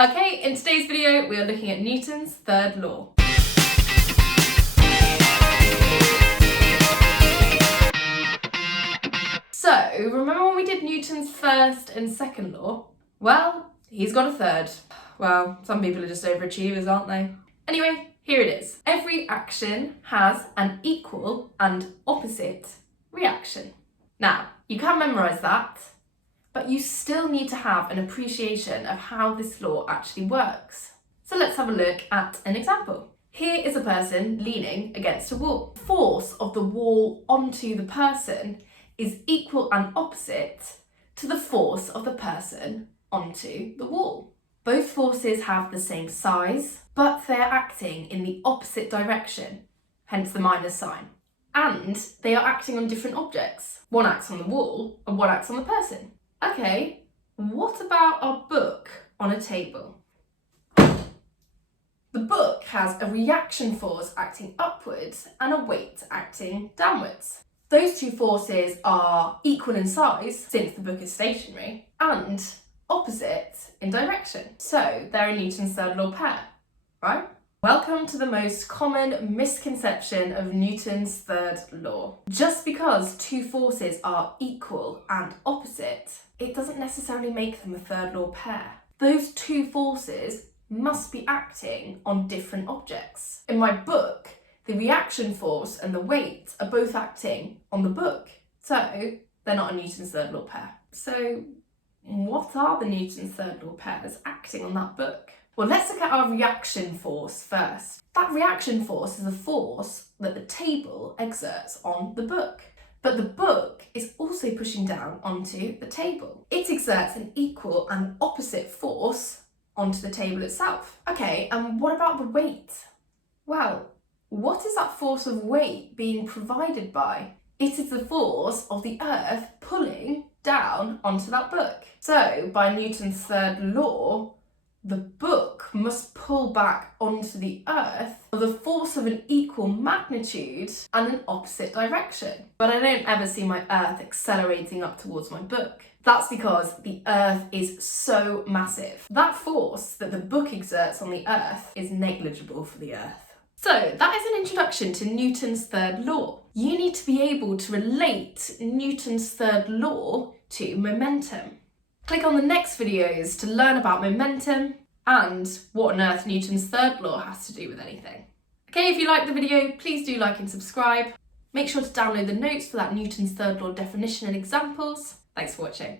Okay, in today's video, we are looking at Newton's third law. So, remember when we did Newton's first and second law? Well, he's got a third. Well, some people are just overachievers, aren't they? Anyway, here it is. Every action has an equal and opposite reaction. Now, you can memorise that, but you still need to have an appreciation of how this law actually works. So let's have a look at an example. Here is a person leaning against a wall. The force of the wall onto the person is equal and opposite to the force of the person onto the wall. Both forces have the same size, but they're acting in the opposite direction, hence the minus sign. And they are acting on different objects. One acts on the wall and one acts on the person. Okay, what about our book on a table? The book has a reaction force acting upwards and a weight acting downwards. Those two forces are equal in size, since the book is stationary, and opposite in direction. So they're a Newton's third law pair, right? Welcome to the most common misconception of Newton's third law. Just because two forces are equal and opposite, it doesn't necessarily make them a third law pair. Those two forces must be acting on different objects. In my book, the reaction force and the weight are both acting on the book, so they're not a Newton's third law pair. So what are the Newton's third law pairs acting on that book? Well, let's look at our reaction force first. That reaction force is a force that the table exerts on the book. But the book is also pushing down onto the table. It exerts an equal and opposite force onto the table itself. Okay, and what about the weight? Well, what is that force of weight being provided by? It is the force of the earth pulling down onto that book. So, by Newton's third law, the book must pull back onto the earth with a force of an equal magnitude and an opposite direction. But I don't ever see my earth accelerating up towards my book. That's because the earth is so massive. That force that the book exerts on the earth is negligible for the earth. So that is an introduction to Newton's third law. You need to be able to relate Newton's third law to momentum. Click on the next videos to learn about momentum and what on earth Newton's third law has to do with anything. Okay, if you liked the video, please do like and subscribe. Make sure to download the notes for that Newton's third law definition and examples. Thanks for watching.